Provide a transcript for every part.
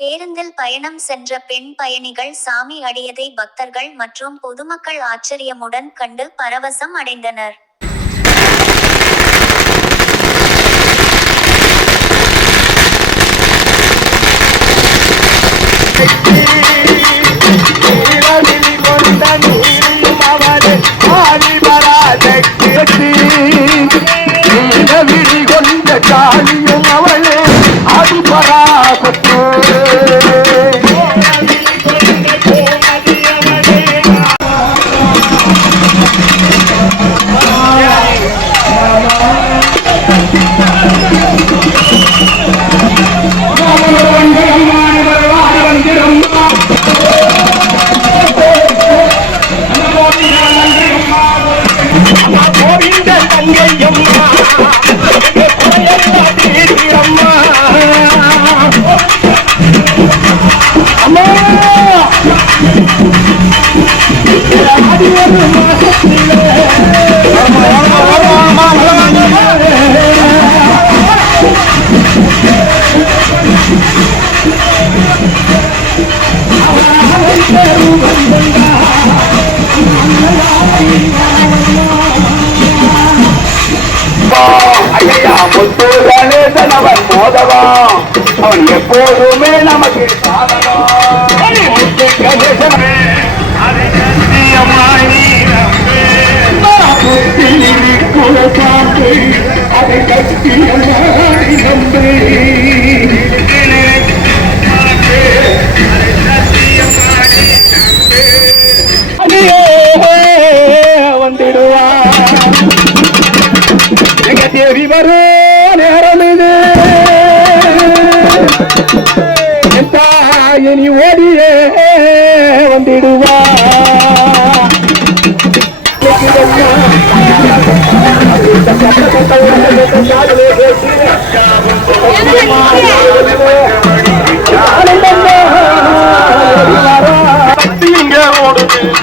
பேருந்தில் பயணம் சென்ற பெண் பயணிகள் சாமி அடியதை பக்தர்கள் மற்றும் பொதுமக்கள் ஆச்சரியமுடன் கண்டு பரவசம் அடைந்தனர். காளியும் அவளே அது பராசத்து முத்து கணேசன் அவன் மோதவன், அவன் எப்போதுமே நமக்கு சாதகம். முத்து கணேசன் குலசாமி அதை கட்டிய நம்பி வந்துடுவான். எங்க தேவி வரும் நேரம் இது தாயினி ஓடியே வந்துடுவா.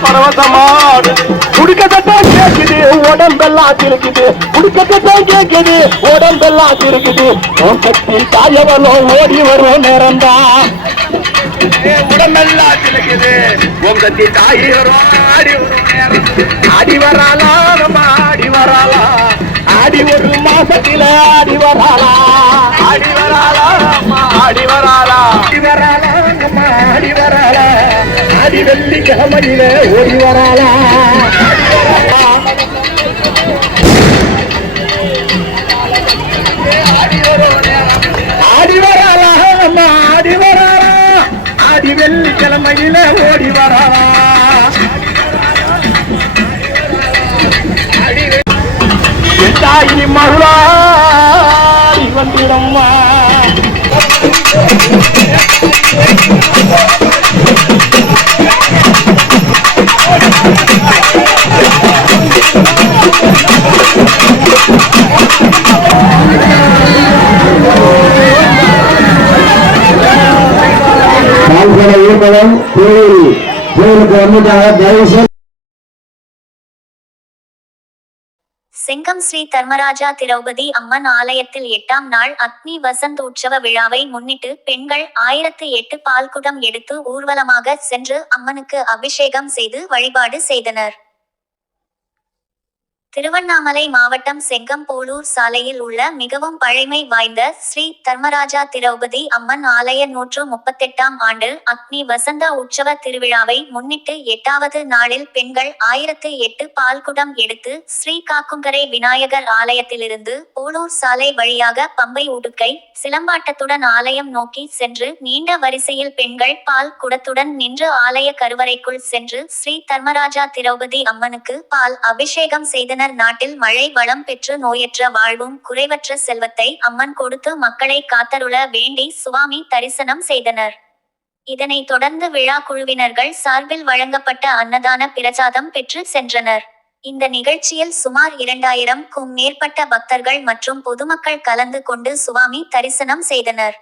பரவசமாடு குடிக்கத்தான் கேக்குது, உடம்பெல்லாம் இருக்குது. குடிக்கத்தான் கேக்குது, உடம்பெல்லாம் இருக்குது. கட்டி தாயவனோ ஓடி வரும் நேரம்தான். உடம்பெல்லாம் இருக்குது, உங்கத்தி தாயி வரும் ஆடி வரும் நேரம். ஆடி வராளா நம்ம ஆடி வராளா, ஆடி ஒரு மாசத்தில ஆடி வராளா. ஆடி வராளா ஆடி வராளா, ஆடி வராளா நம்ம ஆடி வராளா. ஆடி வெள்ளிக்கிழமையில ஓடி வராளா. ஆடி வராளா நம்ம ஆடி வராளா. ஆடி வெள்ளிக்கிழமையில ஓடி வராளா. தாயி மகளி வந்திடம்மா. கோயிலுக்கு வந்துட்டாங்க. தயவுசெய்து செங்கம் ஸ்ரீ தர்மராஜா திரௌபதி அம்மன் ஆலயத்தில் 8ஆம் நாள் அக்னி வசந்த் உற்சவ விழாவை முன்னிட்டு பெண்கள் 1008 பால்குடம் எடுத்து ஊர்வலமாக சென்று அம்மனுக்கு அபிஷேகம் செய்து வழிபாடு செய்தனர். திருவண்ணாமலை மாவட்டம் செங்கம் போலூர் சாலையில் உள்ள மிகவும் பழைமை வாய்ந்த ஸ்ரீ தர்மராஜா திரௌபதி அம்மன் ஆலய 138ஆம் ஆண்டு அக்னி வசந்த உற்சவ திருவிழாவை முன்னிட்டு 8வது நாளில் பெண்கள் 1008 பால்குடம் எடுத்து ஸ்ரீ காக்குங்கரை விநாயகர் ஆலயத்திலிருந்து போலூர் சாலை வழியாக பம்பை உடுக்கை சிலம்பாட்டத்துடன் ஆலயம் நோக்கி சென்று நீண்ட வரிசையில் பெண்கள் பால் குடத்துடன் நின்று ஆலய கருவறைக்குள் சென்று ஸ்ரீ தர்மராஜா திரௌபதி அம்மனுக்கு பால் அபிஷேகம் செய்தனர். நாட்டில் மழை வளம் பெற்று நோயற்ற வாழ்வும் குறைவற்ற செல்வத்தை அம்மன் கொடுத்து மக்களை காத்தருள வேண்டி சுவாமி தரிசனம் செய்தனர். இதனைத் தொடர்ந்து விழா குழுவினர்கள் சார்பில் வழங்கப்பட்ட அன்னதான பிரசாதம் பெற்று சென்றனர். இந்த நிகழ்ச்சியில் சுமார் 2000க்கும் மேற்பட்ட பக்தர்கள் மற்றும் பொதுமக்கள் கலந்து கொண்டு சுவாமி தரிசனம் செய்தனர்.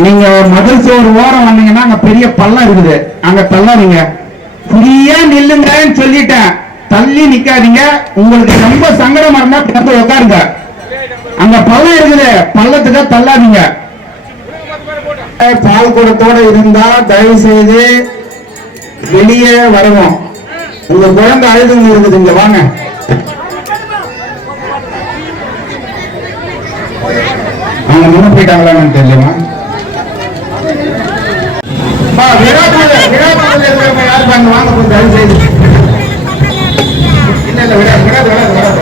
நீங்க மதில் சோறு ஓரம் வந்தீங்கன்னா அங்க பெரிய பள்ளம் இருக்குது, அங்க தள்ளாதீங்க. ஃப்ரீயா நில்லுங்கன்னு சொல்லிட்டேன், தள்ளி நிக்காதீங்க. உங்களுக்கு ரொம்ப சங்கடமா இருந்தா வந்து உட்காருங்க. அங்க பள்ளம் இருக்குது, பள்ளத்துக்கு தள்ளாதீங்க. பால் குடத்தோட இருந்தா தயவு செய்து வெளியே வருவோம். உங்க குழந்தை அழுதுங்க இருக்குது, இங்க வாங்க. அவங்க முன்ன போயிட்டாங்களான்னு தெரியல. விழாக்குள்ள இருக்கிறவங்க யாரு பாருங்க, வாங்க கொஞ்சம் தயவு செய்து. இல்ல இல்ல விடாது விடாது விடாது விடாது.